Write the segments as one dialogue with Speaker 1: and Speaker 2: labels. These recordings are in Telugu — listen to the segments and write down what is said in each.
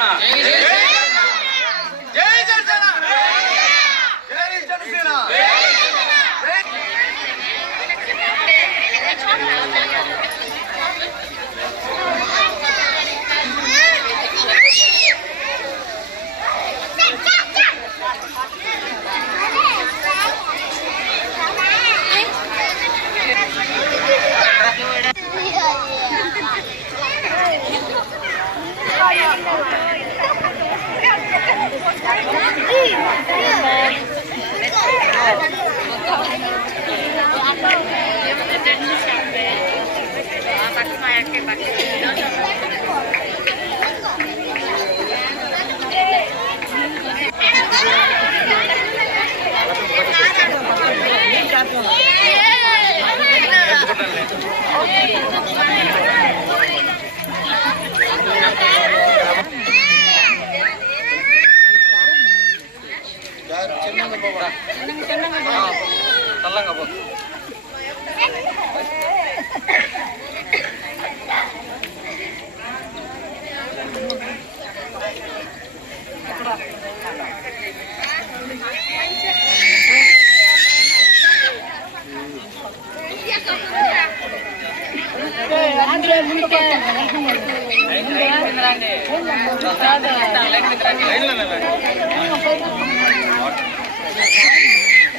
Speaker 1: జనసేన লাগাবো। ಮುಂದೆ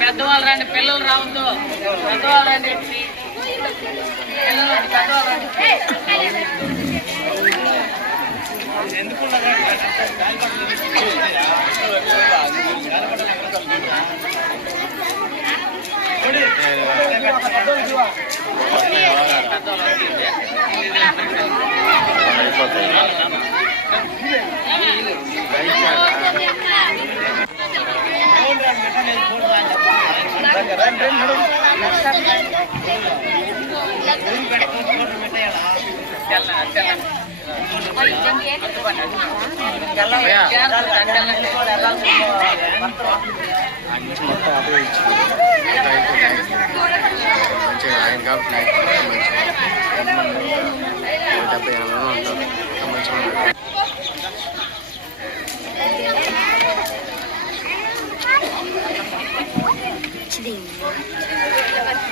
Speaker 2: పెద్దవాళ్ళు రండి పిల్లలు రావద్దు. పెద్దవాళ్ళు రండి. పిల్లలు రండి, పెద్దవాళ్ళు రండి.
Speaker 3: మొత్తం అదే మంచిగా ఆయన కాబట్టి మంచిగా. డెబ్బై ఎనభై ఉంటారు.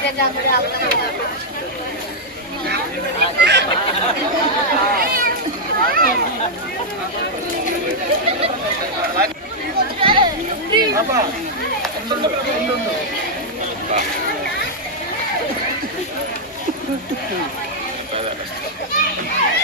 Speaker 2: చిన్నపిల్లలందరూ
Speaker 4: Thank you.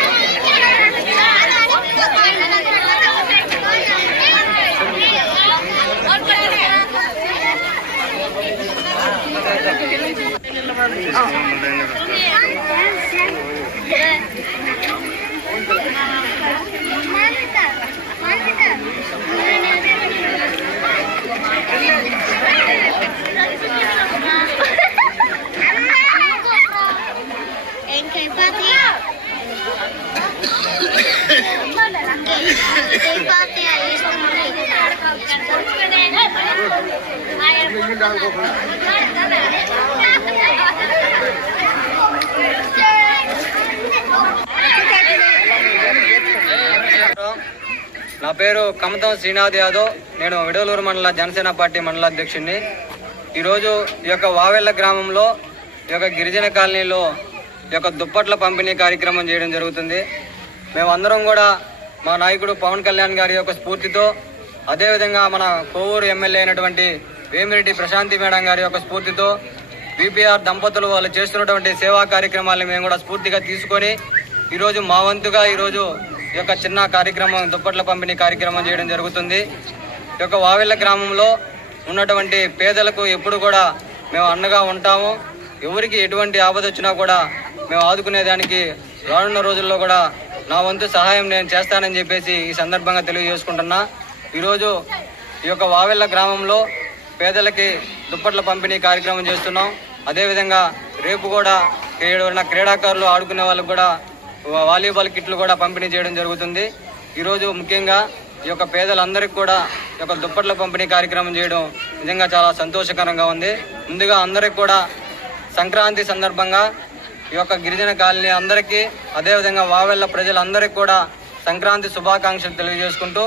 Speaker 1: చపాతి నా పేరు కమతం శ్రీనాథ్ యాదవ్. నేను విడవలూరు మండల జనసేన పార్టీ మండల అధ్యక్షుడిని. ఈరోజు ఈ యొక్క వావెళ్ళ గ్రామంలో ఈ యొక్క గిరిజన కాలనీలో ఈ యొక్క దుప్పట్ల పంపిణీ కార్యక్రమం చేయడం జరుగుతుంది. మేమందరం కూడా మా నాయకుడు పవన్ కళ్యాణ్ గారి యొక్క స్ఫూర్తితో అదేవిధంగా మన కోవూరు ఎమ్మెల్యే అయినటువంటి వేమిరెడ్డి ప్రశాంతి మేడం గారి యొక్క స్ఫూర్తితో బీపీఆర్ దంపతులు వాళ్ళు చేస్తున్నటువంటి సేవా కార్యక్రమాలను మేము కూడా స్ఫూర్తిగా తీసుకొని ఈరోజు మా వంతుగా ఈరోజు ఈ యొక్క చిన్న కార్యక్రమం దుప్పట్ల పంపిణీ కార్యక్రమం చేయడం జరుగుతుంది. ఈ యొక్క వావెల్ల గ్రామంలో ఉన్నటువంటి పేదలకు ఎప్పుడు కూడా మేము అండగా ఉంటాము. ఎవరికి ఎటువంటి ఆపద వచ్చినా కూడా మేము ఆదుకునేదానికి రానున్న రోజుల్లో కూడా నా వంతు సహాయం నేను చేస్తానని చెప్పేసి ఈ సందర్భంగా తెలియజేసుకుంటున్నా. ఈరోజు ఈ యొక్క వావెల్ల గ్రామంలో పేదలకి దుప్పట్ల పంపిణీ కార్యక్రమం చేస్తున్నాం. అదేవిధంగా రేపు కూడా ఏడున్న క్రీడాకారులు ఆడుకునే వాళ్ళకు కూడా వాలీబాల్ కిట్లు కూడా పంపిణీ చేయడం జరుగుతుంది. ఈరోజు ముఖ్యంగా ఈ యొక్క పేదలందరికీ కూడా ఈ యొక్క దుప్పట్ల పంపిణీ కార్యక్రమం చేయడం నిజంగా చాలా సంతోషకరంగా ఉంది. ముందుగా అందరికి కూడా సంక్రాంతి సందర్భంగా ఈ యొక్క గిరిజన కాలనీ అందరికీ అదేవిధంగా వావెళ్ళ ప్రజలందరికీ కూడా సంక్రాంతి శుభాకాంక్షలు తెలియజేసుకుంటూ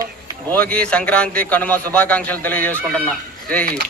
Speaker 1: భోగి సంక్రాంతి కనుమ శుభాకాంక్షలు తెలియజేసుకుంటున్నా. జై హింద్.